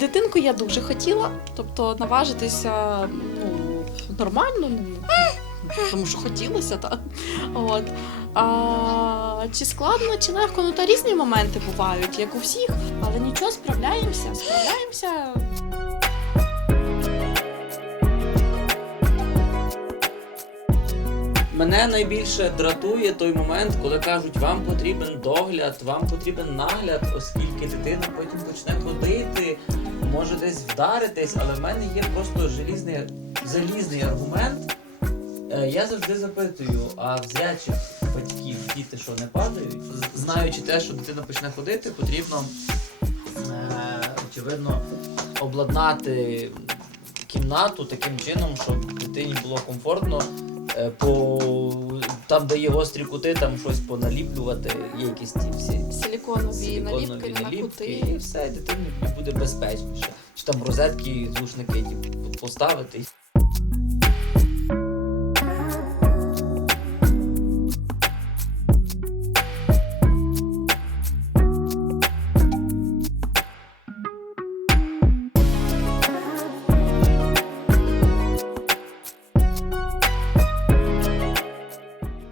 Дитинку я дуже хотіла, тобто наважитися ну, нормально, ну, тому що хотілося. так. От. А, Чи складно, чи легко, ну та різні моменти бувають, як у всіх, але нічого, справляємося, справляємося. Мене найбільше дратує той момент, коли кажуть, вам потрібен догляд, вам потрібен нагляд, оскільки дитина потім почне ходити. Може десь вдаритись, але в мене є просто желізний, залізний аргумент. Е, я завжди запитую, а в батьків діти що не падають? Знаючи те, що дитина почне ходити, потрібно е, очевидно обладнати кімнату таким чином, щоб дитині було комфортно е, по там, де є гострі кути, там щось поналіплювати, є якісь ті всі силіконові наліпки, на кути. І все, дитині буде безпечніше. Чи там розетки, звушники поставити.